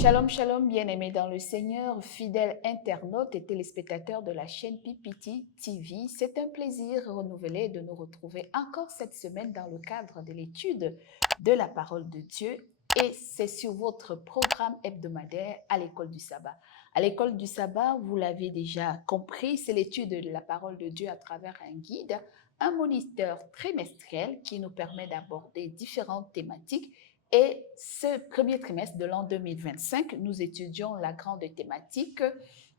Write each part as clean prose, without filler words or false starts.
Shalom, shalom, bien-aimés dans le Seigneur, fidèles internautes et téléspectateurs de la chaîne PPT TV. C'est un plaisir renouvelé de nous retrouver encore cette semaine dans le cadre de l'étude de la parole de Dieu. Et c'est sur votre programme hebdomadaire à l'école du sabbat. À l'école du sabbat, vous l'avez déjà compris, c'est l'étude de la parole de Dieu à travers un guide, un moniteur trimestriel qui nous permet d'aborder différentes thématiques. Et ce premier trimestre de l'an 2025, nous étudions la grande thématique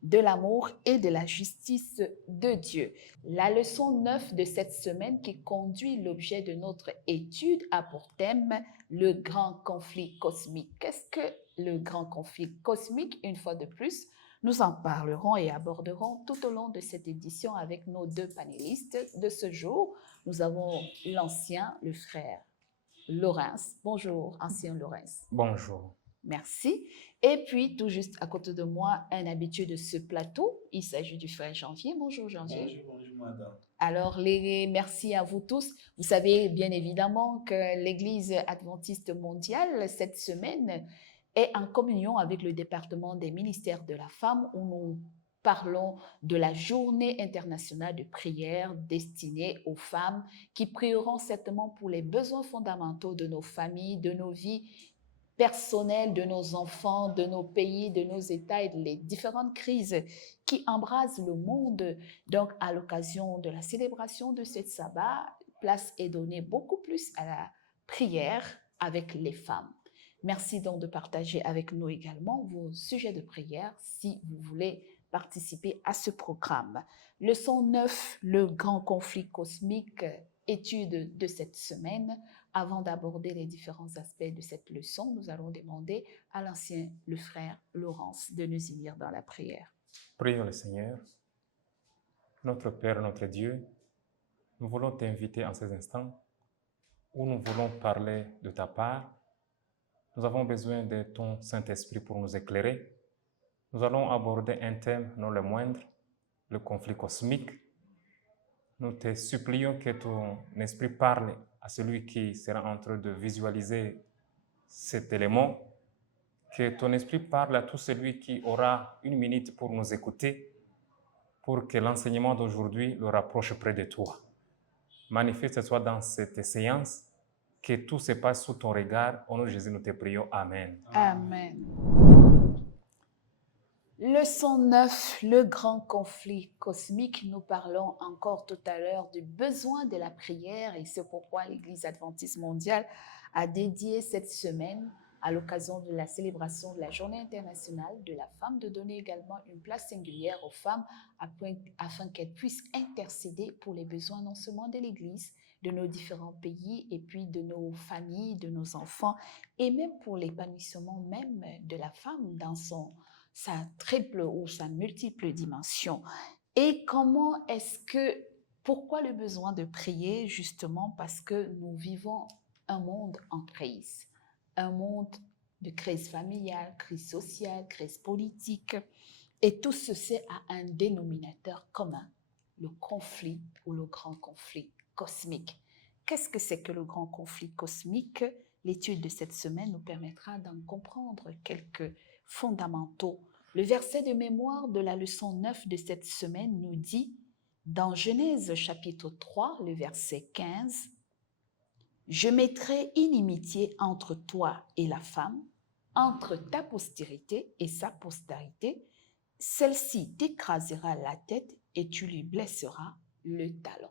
de l'amour et de la justice de Dieu. La leçon 9 de cette semaine qui conduit l'objet de notre étude a pour thème le grand conflit cosmique. Qu'est-ce que le grand conflit cosmique? Une fois de plus, nous en parlerons et aborderons tout au long de cette édition avec nos deux panélistes de ce jour. Nous avons l'ancien, le frère Laurence. Bonjour, ancien Laurence. Bonjour. Merci. Et puis, tout juste à côté de moi, un habitué de ce plateau, il s'agit du frère Janvier. Bonjour, Janvier. Bonjour, madame. Alors, merci à vous tous. Vous savez bien évidemment que l'Église adventiste mondiale, cette semaine, est en communion avec le département des ministères de la femme où nous parlons de la journée internationale de prière destinée aux femmes qui prieront certainement pour les besoins fondamentaux de nos familles, de nos vies personnelles, de nos enfants, de nos pays, de nos États et les différentes crises qui embrasent le monde. Donc, à l'occasion de la célébration de ce sabbat, place est donnée beaucoup plus à la prière avec les femmes. Merci donc de partager avec nous également vos sujets de prière si vous voulez participer à ce programme. Leçon 9, le grand conflit cosmique, étude de cette semaine. Avant d'aborder les différents aspects de cette leçon, nous allons demander à l'ancien, le frère Laurence, de nous unir dans la prière. Prions le Seigneur. Notre Père, notre Dieu, nous voulons t'inviter en ces instants où nous voulons parler de ta part. Nous avons besoin de ton Saint-Esprit pour nous éclairer. Nous allons aborder un thème non le moindre, le conflit cosmique. Nous te supplions que ton esprit parle à celui qui sera en train de visualiser cet élément, que ton esprit parle à tout celui qui aura une minute pour nous écouter, pour que l'enseignement d'aujourd'hui le rapproche près de toi. Manifeste-toi dans cette séance, que tout se passe sous ton regard. Au nom de Jésus, nous te prions. Amen. Amen. Leçon 9, le grand conflit cosmique. Nous parlons encore tout à l'heure du besoin de la prière et c'est pourquoi l'Église adventiste mondiale a dédié cette semaine à l'occasion de la célébration de la Journée internationale de la femme, de donner également une place singulière aux femmes afin qu'elles puissent intercéder pour les besoins non seulement de l'Église, de nos différents pays et puis de nos familles, de nos enfants et même pour l'épanouissement même de la femme dans sa triple ou sa multiple dimension. Et pourquoi le besoin de prier? Justement parce que nous vivons un monde en crise. Un monde de crise familiale, crise sociale, crise politique. Et tout ceci a un dénominateur commun, le conflit ou le grand conflit cosmique. Qu'est-ce que c'est que le grand conflit cosmique? L'étude de cette semaine nous permettra d'en comprendre quelques fondamentaux. Le verset de mémoire de la leçon 9 de cette semaine nous dit, dans Genèse chapitre 3, le verset 15, « Je mettrai inimitié entre toi et la femme, entre ta postérité et sa postérité. Celle-ci t'écrasera la tête et tu lui blesseras le talon. »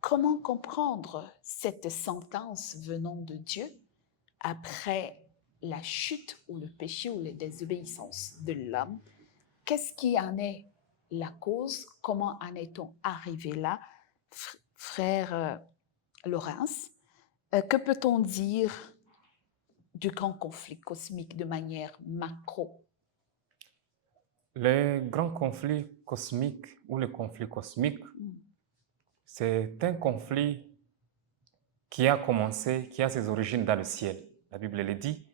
Comment comprendre cette sentence venant de Dieu après la chute ou le péché ou la désobéissance de l'homme? Qu'est-ce qui en est la cause? Comment en est-on arrivé là? Frère Laurence, que peut-on dire du grand conflit cosmique de manière macro? Le grand conflit cosmique ou le conflit cosmique, c'est un conflit qui a commencé, qui a ses origines dans le ciel. La Bible le dit,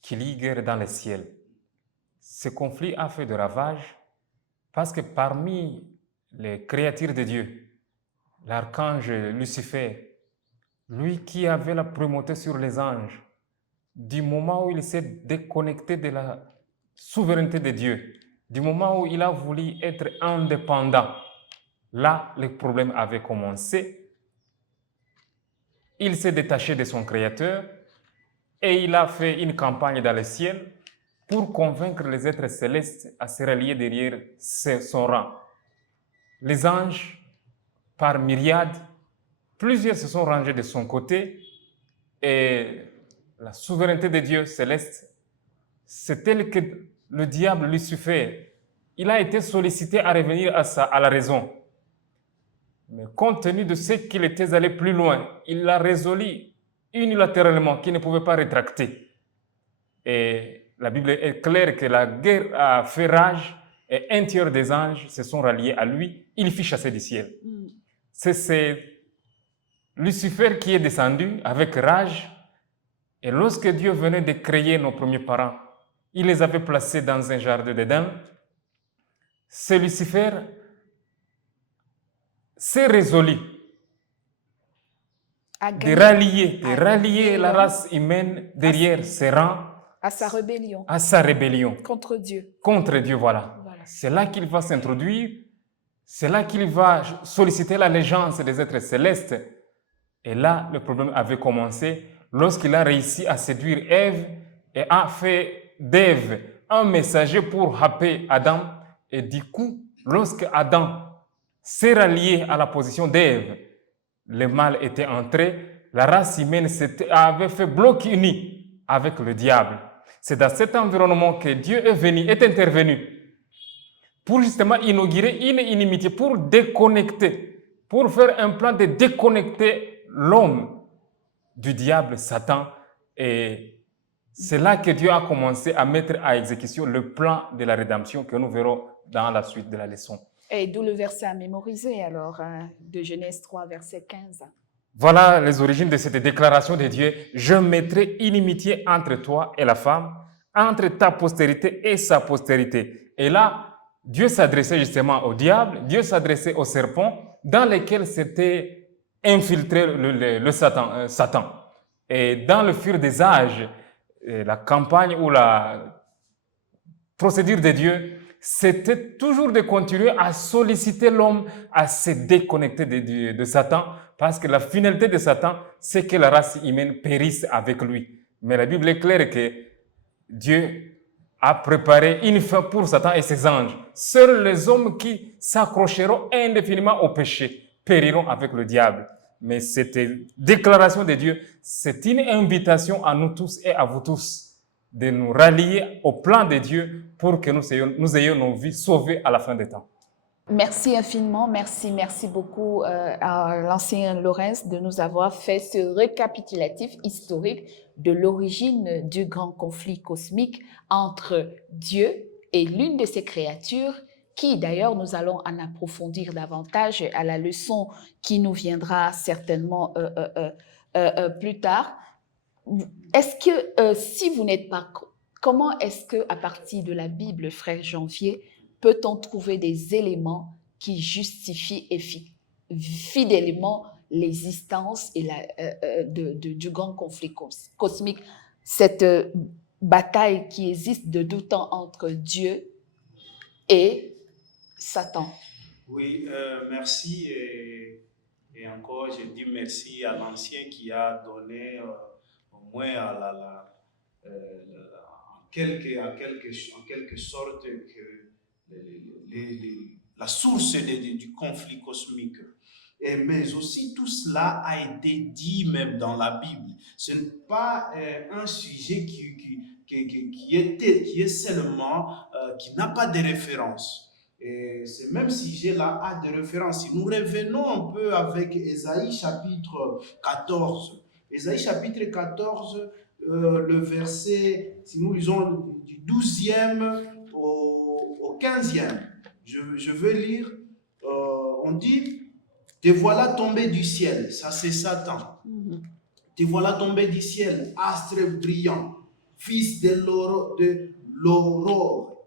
qu'il y ait guerre dans le ciel. Ce conflit a fait de ravages parce que parmi les créatures de Dieu, l'archange Lucifer, lui qui avait la primauté sur les anges, du moment où il s'est déconnecté de la souveraineté de Dieu, du moment où il a voulu être indépendant, là, le problème avait commencé. Il s'est détaché de son Créateur et il a fait une campagne dans le ciel pour convaincre les êtres célestes à se rallier derrière son rang. Les anges, par myriades, plusieurs se sont rangés de son côté et la souveraineté de Dieu céleste, c'est tel que le diable Lucifer, il a été sollicité à revenir à la raison. Mais compte tenu de ce qu'il était allé plus loin, il l'a résolu unilatéralement, qu'il ne pouvait pas rétracter. Et la Bible est claire que la guerre a fait rage et un tiers des anges se sont ralliés à lui. Il fit chasser du ciel. C'est Lucifer qui est descendu avec rage. Et lorsque Dieu venait de créer nos premiers parents, il les avait placés dans un jardin d'Éden. Ce Lucifer s'est résolu de rallier la race humaine derrière ses rangs, à sa rébellion. À sa rébellion. Contre Dieu. Contre Dieu, voilà. C'est là qu'il va s'introduire, c'est là qu'il va solliciter l'allégeance des êtres célestes. Et là, le problème avait commencé lorsqu'il a réussi à séduire Ève et a fait d'Ève un messager pour happer Adam. Et du coup, lorsque Adam s'est rallié à la position d'Ève, le mal était entré, la race humaine avait fait bloc uni avec le diable. C'est dans cet environnement que Dieu est intervenu pour justement inaugurer une inimitié, pour déconnecter, pour faire un plan de déconnecter l'homme du diable, Satan. Et c'est là que Dieu a commencé à mettre à exécution le plan de la rédemption que nous verrons dans la suite de la leçon. Et d'où le verset à mémoriser alors, de Genèse 3, verset 15. Voilà les origines de cette déclaration de Dieu. Je mettrai inimitié entre toi et la femme, entre ta postérité et sa postérité. Et là, Dieu s'adressait justement au diable, Dieu s'adressait au serpent, dans lequel s'était infiltré le Satan. Et dans le fur des âges, la campagne ou la procédure de Dieu, c'était toujours de continuer à solliciter l'homme à se déconnecter de Satan, parce que la finalité de Satan, c'est que la race humaine périsse avec lui. Mais la Bible est claire que Dieu a préparé une fin pour Satan et ses anges. Seuls les hommes qui s'accrocheront indéfiniment au péché périront avec le diable. Mais cette déclaration de Dieu, c'est une invitation à nous tous et à vous tous de nous rallier au plan de Dieu pour que nous ayons nos vies sauvées à la fin des temps. Merci infiniment, merci beaucoup à l'enseignant Lorenz de nous avoir fait ce récapitulatif historique de l'origine du grand conflit cosmique entre Dieu et l'une de ses créatures, qui d'ailleurs nous allons en approfondir davantage à la leçon qui nous viendra certainement plus tard. Est-ce que si vous n'êtes pas... Comment est-ce qu'à partir de la Bible, frère Janvier, peut-on trouver des éléments qui justifient fidèlement l'existence et du grand conflit cosmique, cette bataille qui existe de tout temps entre Dieu et Satan? Oui, merci et encore je dis merci à l'ancien qui a donné au moins en quelque sorte que la source du conflit cosmique. Mais aussi tout cela a été dit même dans la Bible. Ce n'est pas un sujet qui est seulement, qui n'a pas de référence. Et ce même sujet-là a des références. Si nous revenons un peu avec Ésaïe chapitre 14. Ésaïe chapitre 14, le verset, si nous lisons du 12e au 15e, je veux lire, on dit, te voilà tombé du ciel, ça c'est Satan. Te voilà tombé du ciel, astre brillant, fils de l'aurore.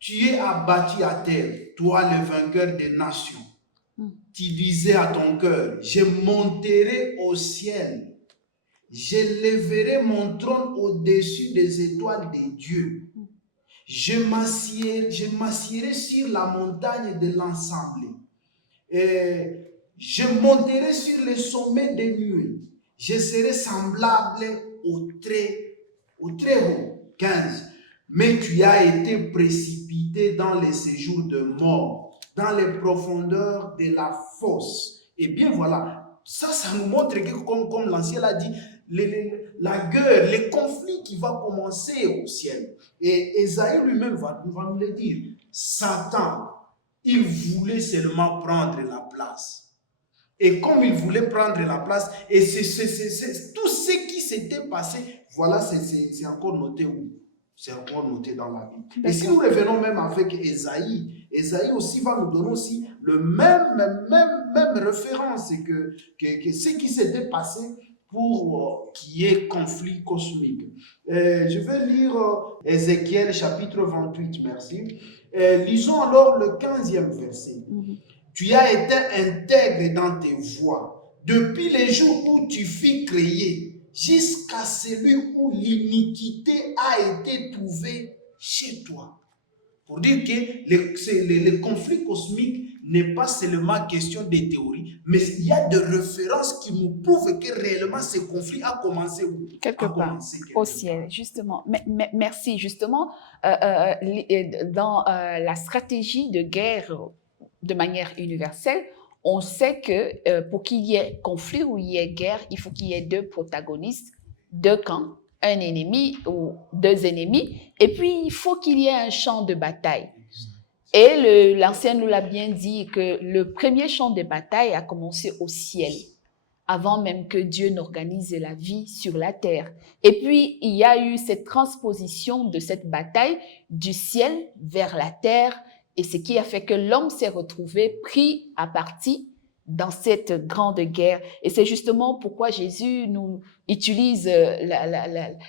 Tu es abattu à terre, toi le vainqueur des nations. Tu disais à ton cœur, je monterai au ciel. Je lèverai mon trône au-dessus des étoiles de Dieu. Je m'assierai sur la montagne de l'ensemble. Je monterai sur le sommet des nuées. Je serai semblable au très haut. 15. Mais tu as été précipité dans les séjours de mort, dans les profondeurs de la fosse. Et bien voilà, ça nous montre que, comme l'ancien l'a dit, la guerre, les conflits qui vont commencer au ciel. Et Ésaïe lui-même va nous le dire. Satan, il voulait seulement prendre la place. Et comme il voulait prendre la place, et tout ce qui s'était passé, voilà, c'est encore noté où? C'est encore noté dans la Bible. Et si nous revenons même avec Ésaïe aussi va nous donner aussi le même référence que ce qui s'était passé pour qu'il y ait conflit cosmique. Je vais lire Ézéchiel chapitre 28, merci. Lisons alors le 15e verset. Tu as été intègre dans tes voies depuis les jours où tu fus créé, jusqu'à celui où l'iniquité a été trouvée chez toi. Pour dire que le conflit cosmique n'est pas seulement question de théorie, mais il y a des références qui nous prouvent que réellement ce conflit a commencé où? Quelque part, au ciel, justement. Merci, justement, dans la stratégie de guerre de manière universelle, on sait que pour qu'il y ait conflit ou il y ait guerre, il faut qu'il y ait deux protagonistes, deux camps, un ennemi ou deux ennemis, et puis il faut qu'il y ait un champ de bataille. Et l'ancien nous l'a bien dit que le premier champ de bataille a commencé au ciel, avant même que Dieu n'organise la vie sur la terre. Et puis, il y a eu cette transposition de cette bataille du ciel vers la terre, et ce qui a fait que l'homme s'est retrouvé pris à partie dans cette grande guerre. Et c'est justement pourquoi Jésus nous utilise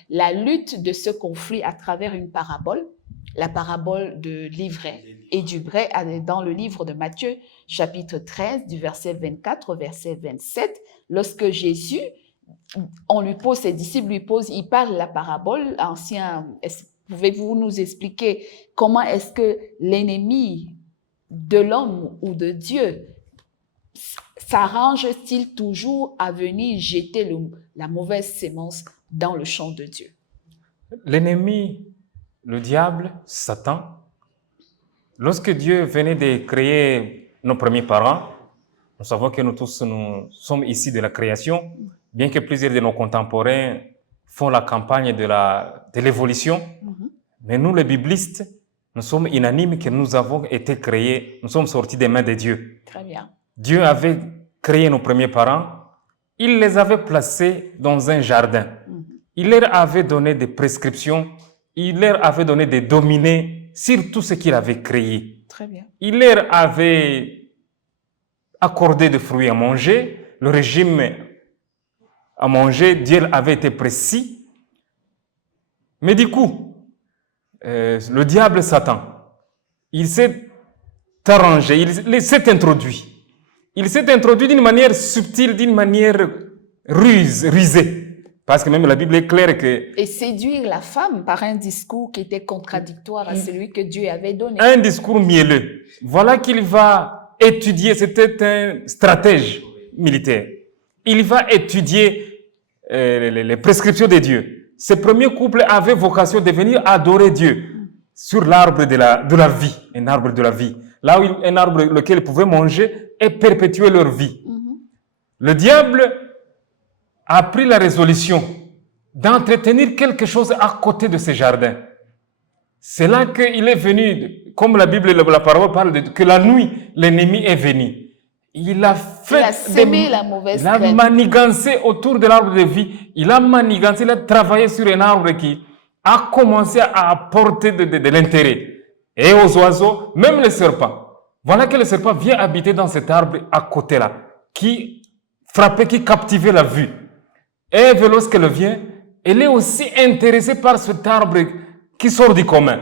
la lutte de ce conflit à travers une parabole, la parabole de l'ivraie et du blé dans le livre de Matthieu, chapitre 13, du verset 24 au verset 27. Lorsque Jésus, on lui pose, ses disciples il parle la parabole, pouvez-vous nous expliquer comment est-ce que l'ennemi de l'homme ou de Dieu s'arrange-t-il toujours à venir jeter la mauvaise sémence dans le champ de Dieu? L'ennemi, le diable, Satan, lorsque Dieu venait de créer nos premiers parents, nous savons que nous tous nous sommes issus de la création, bien que plusieurs de nos contemporains font la campagne de l'évolution. Mais nous, les biblistes, nous sommes unanimes que nous avons été créés, nous sommes sortis des mains de Dieu. Très bien. Dieu avait créé nos premiers parents, il les avait placés dans un jardin. Il leur avait donné des prescriptions, il leur avait donné des dominés sur tout ce qu'il avait créé. Très bien. Il leur avait accordé des fruits à manger, le régime à manger, Dieu avait été précis. Mais du coup, le diable Satan, il s'est arrangé, il s'est introduit. Il s'est introduit d'une manière subtile, d'une manière rusée. Parce que même la Bible est claire que... Et séduire la femme par un discours qui était contradictoire à celui que Dieu avait donné. Un discours mielleux. Voilà qu'il va étudier, c'était un stratège militaire. Il va étudier les prescriptions de Dieu. Ce premier couple avait vocation de venir adorer Dieu sur l'arbre de la vie, un arbre de la vie. Là où un arbre lequel ils pouvaient manger et perpétuer leur vie. Le diable a pris la résolution d'entretenir quelque chose à côté de ce jardin. C'est là qu'il est venu, comme la Bible, la parole parle, que la nuit, l'ennemi est venu. Il a semé la mauvaise graine. Il a manigancé autour de l'arbre de vie. Il a manigancé, il a travaillé sur un arbre qui a commencé à apporter de l'intérêt. Et aux oiseaux, même les serpents. Voilà que le serpent vient habiter dans cet arbre à côté là, qui frappait, qui captivait la vue. Ève, lorsqu'elle vient, elle est aussi intéressée par cet arbre qui sort du commun.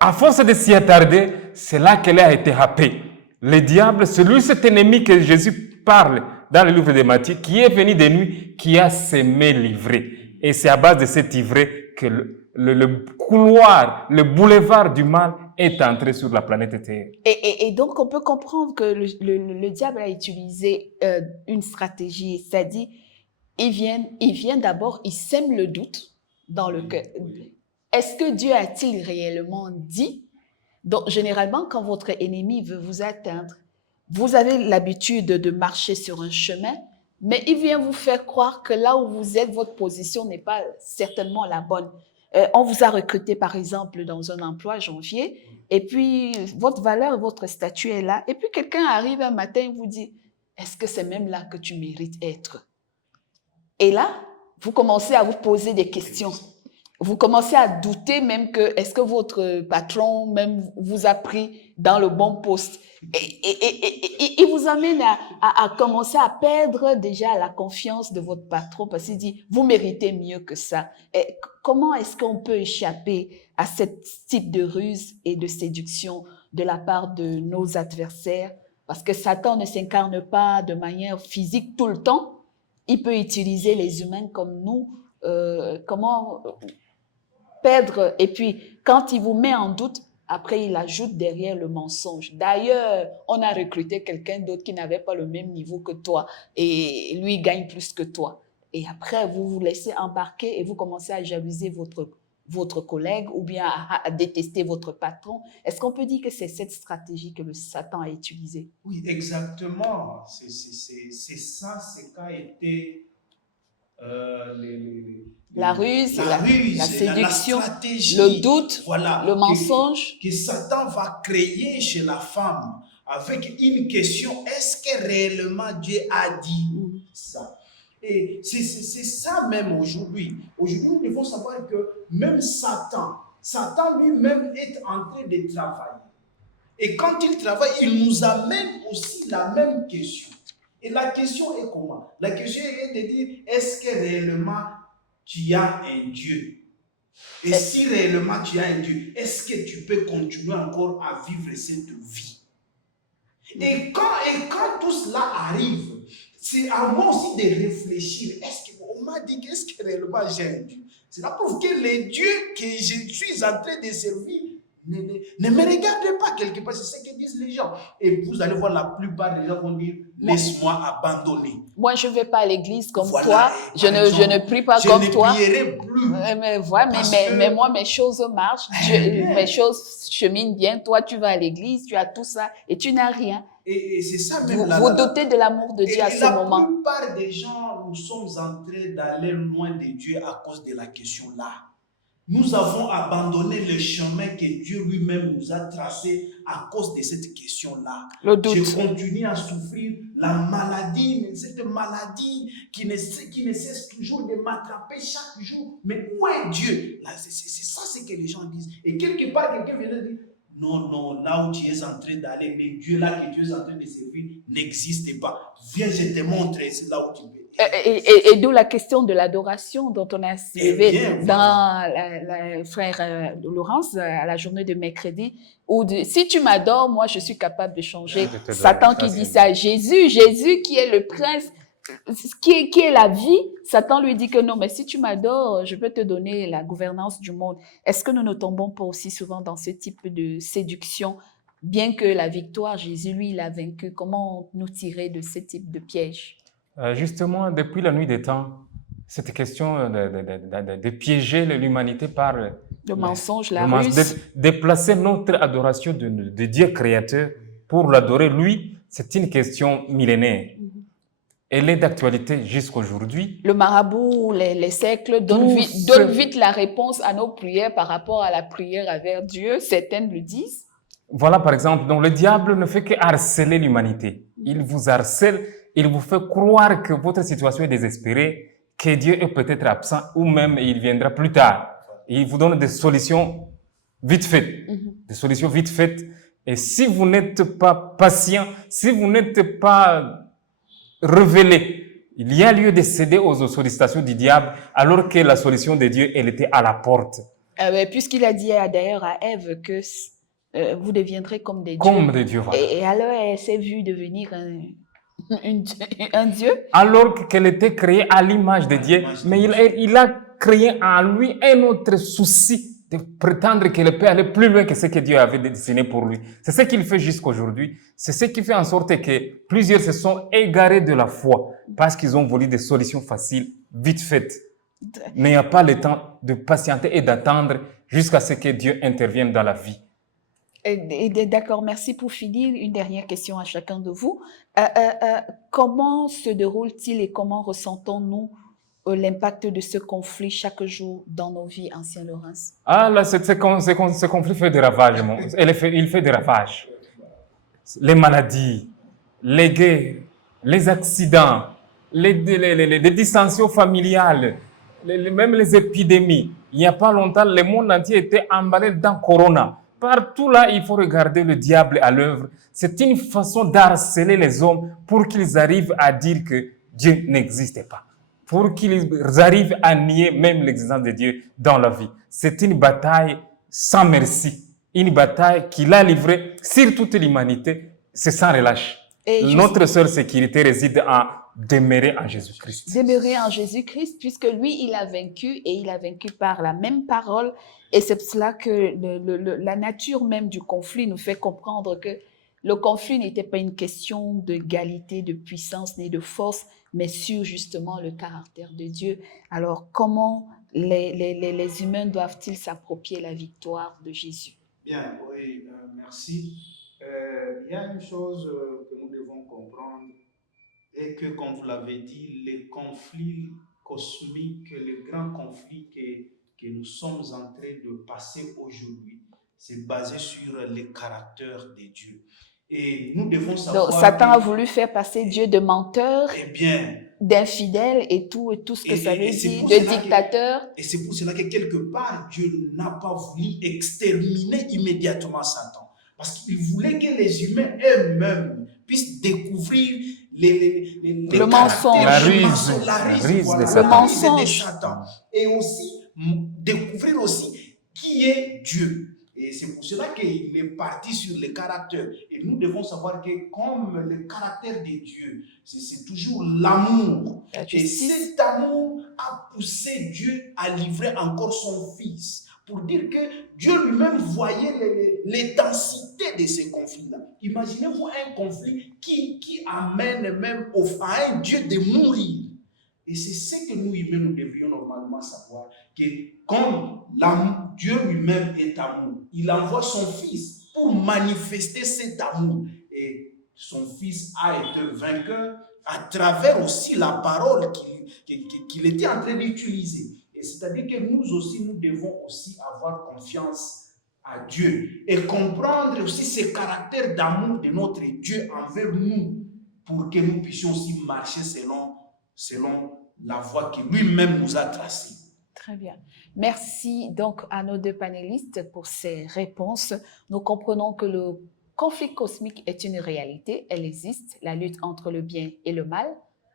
À force de s'y attarder, c'est là qu'elle a été happée. Le diable, cet ennemi que Jésus parle dans le livre de Matthieu, qui est venu de nuit, qui a semé l'ivrée. Et c'est à base de cette ivrée que le couloir, le boulevard du mal est entré sur la planète Terre. Et donc, on peut comprendre que le diable a utilisé une stratégie, c'est-à-dire, il vient d'abord, il sème le doute dans le cœur. Est-ce que Dieu a-t-il réellement dit? Donc, généralement, quand votre ennemi veut vous atteindre, vous avez l'habitude de marcher sur un chemin, mais il vient vous faire croire que là où vous êtes, votre position n'est pas certainement la bonne. On vous a recruté, par exemple, dans un emploi janvier, et puis votre valeur, votre statut est là, et puis quelqu'un arrive un matin et vous dit, est-ce que c'est même là que tu mérites être? Et là, vous commencez à vous poser des questions. Vous commencez à douter même que, est-ce que votre patron même vous a pris dans le bon poste? Et il vous amène à commencer à perdre déjà la confiance de votre patron parce qu'il dit, vous méritez mieux que ça. Et comment est-ce qu'on peut échapper à ce type de ruse et de séduction de la part de nos adversaires? Parce que Satan ne s'incarne pas de manière physique tout le temps. Il peut utiliser les humains comme nous. Comment perdre? Et puis, quand il vous met en doute, après, il ajoute derrière le mensonge. D'ailleurs, on a recruté quelqu'un d'autre qui n'avait pas le même niveau que toi et lui gagne plus que toi. Et après, vous vous laissez embarquer et vous commencez à jalouser votre collègue ou bien à détester votre patron. Est-ce qu'on peut dire que c'est cette stratégie que le Satan a utilisée? Oui, exactement. C'est ça, c'est qu'a été la ruse, la séduction, stratégie, le doute, voilà, le mensonge. Que Satan va créer chez la femme avec une question, est-ce que réellement Dieu a dit ça? Et c'est ça même aujourd'hui. Aujourd'hui, nous devons savoir que même Satan lui-même est en train de travailler. Et quand il travaille, il nous amène aussi la même question. Et la question est comment? La question est de dire, est-ce que réellement tu as un Dieu? Et si réellement tu as un Dieu, est-ce que tu peux continuer encore à vivre cette vie? Et quand tout cela arrive, c'est à moi aussi de réfléchir. On m'a dit, est-ce que réellement j'ai un Dieu? Cela prouve que le Dieu que je suis en train de servir ne me regardez pas quelque part, c'est ce que disent les gens. Et vous allez voir, la plupart des gens vont dire, laisse-moi abandonner. Moi, je ne vais pas à l'église comme toi, je ne prie pas comme toi. Je ne prierai plus. Mais moi, mes choses marchent, mes choses cheminent bien. Toi, tu vas à l'église, tu as tout ça et tu n'as rien. Et c'est ça même. Vous doutez de l'amour de Dieu à ce moment. La plupart des gens, nous sommes en train d'aller loin de Dieu à cause de la question là. Nous avons abandonné le chemin que Dieu lui-même nous a tracé à cause de cette question-là. Le doute. Je continue à souffrir la maladie, cette maladie qui ne cesse toujours de m'attraper chaque jour. Mais où est Dieu? Là, c'est ça ce que les gens disent. Et quelque part, quelqu'un vient de dire, non, là où tu es en train d'aller, le Dieu là que tu es en train de servir n'existe pas. Viens, je te montre, c'est là où tu peux. Et d'où la question de l'adoration dont on a soulevé dans la frère Laurence à la journée de mercredi, où si tu m'adores, moi je suis capable de changer. Satan qui dit ça à Jésus qui est le prince, qui est la vie, Satan lui dit que non, mais si tu m'adores, je peux te donner la gouvernance du monde. Est-ce que nous ne tombons pas aussi souvent dans ce type de séduction, bien que la victoire, Jésus lui l'a vaincu? Comment nous tirer de ce type de piège? Justement, depuis la nuit des temps, cette question de piéger l'humanité par le mensonge, la ruse, de placer notre adoration de Dieu créateur pour l'adorer lui, c'est une question millénaire. Elle est d'actualité jusqu'aujourd'hui. Le marabout, les siècles donnent vite la réponse à nos prières par rapport à la prière envers Dieu. Certaines le disent. Voilà, par exemple, donc le diable ne fait que harceler l'humanité. Il vous harcèle. Il vous fait croire que votre situation est désespérée, que Dieu est peut-être absent ou même il viendra plus tard. Et il vous donne des solutions vite faites. Des solutions vite faites. Et si vous n'êtes pas patient, si vous n'êtes pas révélé, il y a lieu de céder aux sollicitations du diable alors que la solution de Dieu, elle était à la porte. Puisqu'il a dit d'ailleurs à Ève que vous deviendrez comme des dieux. Comme des dieux, voilà. Et alors elle s'est vue devenir un Dieu, alors qu'elle était créée à l'image de Dieu, l'image de mais Dieu. il a créé en lui un autre souci de prétendre qu'elle peut aller plus loin que ce que Dieu avait dessiné pour lui. C'est ce qu'il fait jusqu'aujourd'hui. C'est ce qui fait en sorte que plusieurs se sont égarés de la foi parce qu'ils ont voulu des solutions faciles, vite faites, n'ayant pas le temps de patienter et d'attendre jusqu'à ce que Dieu intervienne dans la vie. D'accord, merci pour finir. Une dernière question à chacun de vous. Comment se déroule-t-il et comment ressentons-nous l'impact de ce conflit chaque jour dans nos vies, ancien Laurence? Ah là, ce conflit fait des ravages. Il fait des ravages. Les maladies, les guerres, les accidents, les dissensions familiales, même les épidémies. Il n'y a pas longtemps, le monde entier était emballé dans Corona. Partout là, il faut regarder le diable à l'œuvre. C'est une façon d'harceler les hommes pour qu'ils arrivent à dire que Dieu n'existe pas, pour qu'ils arrivent à nier même l'existence de Dieu dans la vie. C'est une bataille sans merci, une bataille qu'il a livrée sur toute l'humanité, c'est sans relâche. Notre seule sécurité réside à demeurer en Jésus-Christ. Demeurer en Jésus-Christ, puisque lui, il a vaincu et il a vaincu par la même parole. Et c'est pour cela que la nature même du conflit nous fait comprendre que le conflit n'était pas une question d'égalité, de puissance ni de force, mais sur justement le caractère de Dieu. Alors, comment les humains doivent-ils s'approprier la victoire de Jésus? Bien, oui, merci. Il y a une chose que nous devons comprendre, et que, comme vous l'avez dit, les conflits cosmiques, les grands conflits que nous sommes en train de passer aujourd'hui, c'est basé sur les caractères de Dieu. Et nous devons savoir. Donc, Satan a voulu faire passer Dieu de menteur, d'infidèle et tout ce que ça veut dire, de dictateur. Et c'est pour cela que quelque part, Dieu n'a pas voulu exterminer immédiatement Satan. Parce qu'il voulait que les humains eux-mêmes puissent découvrir le mensonge, la ruse de Satan. Et aussi découvrir aussi qui est Dieu. Et c'est pour cela qu'il est parti sur les caractères. Et nous devons savoir que comme le caractère de Dieu, c'est toujours l'amour. Et cet amour a poussé Dieu à livrer encore son Fils. Pour dire que Dieu lui-même voyait l'intensité de ces conflits-là. Imaginez-vous un conflit qui amène même à un Dieu de mourir. Et c'est ce que nous humains, nous devrions normalement savoir, que comme Dieu lui-même est amour, il envoie son Fils pour manifester cet amour. Et son Fils a été vainqueur à travers aussi la parole qu'il était en train d'utiliser. C'est-à-dire que nous aussi, nous devons aussi avoir confiance à Dieu et comprendre aussi ce caractère d'amour de notre Dieu envers nous pour que nous puissions aussi marcher selon la voie que lui-même nous a tracée. Très bien. Merci donc à nos deux panélistes pour ces réponses. Nous comprenons que le conflit cosmique est une réalité, elle existe, la lutte entre le bien et le mal,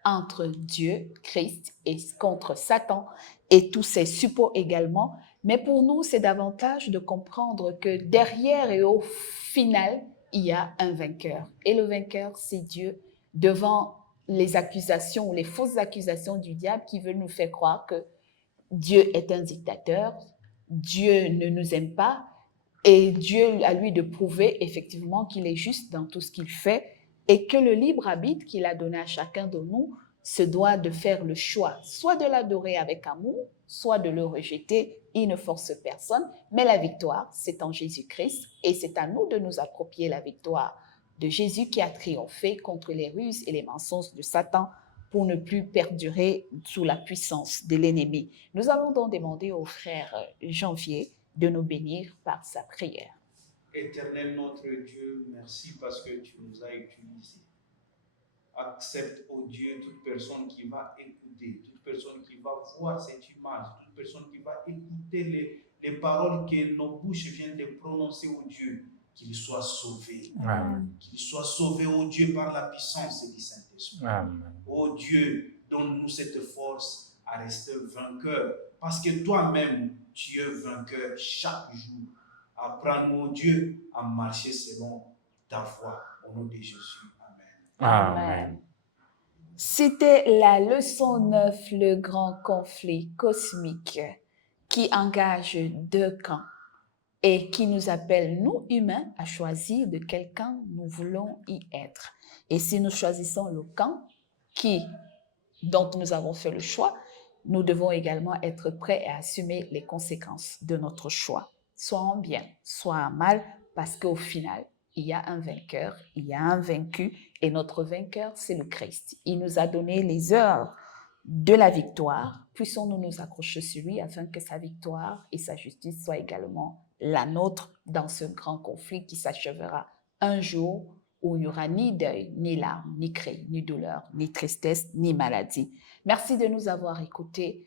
entre Dieu, Christ et contre Satan et tous ses suppôts également. Mais pour nous, c'est davantage de comprendre que derrière et au final, il y a un vainqueur. Et le vainqueur, c'est Dieu devant les accusations ou les fausses accusations du diable qui veulent nous faire croire que Dieu est un dictateur, Dieu ne nous aime pas et Dieu a lui de prouver effectivement qu'il est juste dans tout ce qu'il fait et que le libre arbitre qu'il a donné à chacun de nous se doit de faire le choix, soit de l'adorer avec amour, soit de le rejeter. Il ne force personne, mais la victoire, c'est en Jésus-Christ et c'est à nous de nous approprier la victoire de Jésus qui a triomphé contre les ruses et les mensonges de Satan pour ne plus perdurer sous la puissance de l'ennemi. Nous allons donc demander au frère Janvier de nous bénir par sa prière. Éternel notre Dieu, merci parce que tu nous as utilisés. Accepte, ô Dieu, toute personne qui va écouter, toute personne qui va voir cette image, toute personne qui va écouter les paroles que nos bouches viennent de prononcer, ô Dieu, qu'il soit sauvé. Amen. Qu'il soit sauvé, ô Dieu, par la puissance du Saint-Esprit. Ô Dieu, donne-nous cette force à rester vainqueur, parce que toi-même, tu es vainqueur chaque jour. Apprends-nous, ô Dieu, à marcher selon ta voie. Au nom de Jésus. Amen. C'était la leçon 9, le grand conflit cosmique qui engage deux camps et qui nous appelle, nous humains, à choisir de quel camp nous voulons y être. Et si nous choisissons le camp dont nous avons fait le choix, nous devons également être prêts à assumer les conséquences de notre choix, soit en bien, soit en mal, parce qu'au final, il y a un vainqueur, il y a un vaincu, et notre vainqueur, c'est le Christ. Il nous a donné les heures de la victoire. Puissions-nous nous accrocher sur lui afin que sa victoire et sa justice soient également la nôtre dans ce grand conflit qui s'achèvera un jour où il n'y aura ni deuil, ni larmes, ni cris, ni douleur, ni tristesse, ni maladie. Merci de nous avoir écoutés.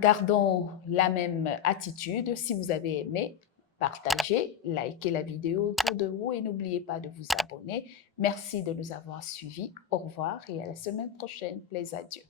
Gardons la même attitude. Si vous avez aimé, partagez, likez la vidéo autour de vous et n'oubliez pas de vous abonner. Merci de nous avoir suivis. Au revoir et à la semaine prochaine. Plaise à Dieu.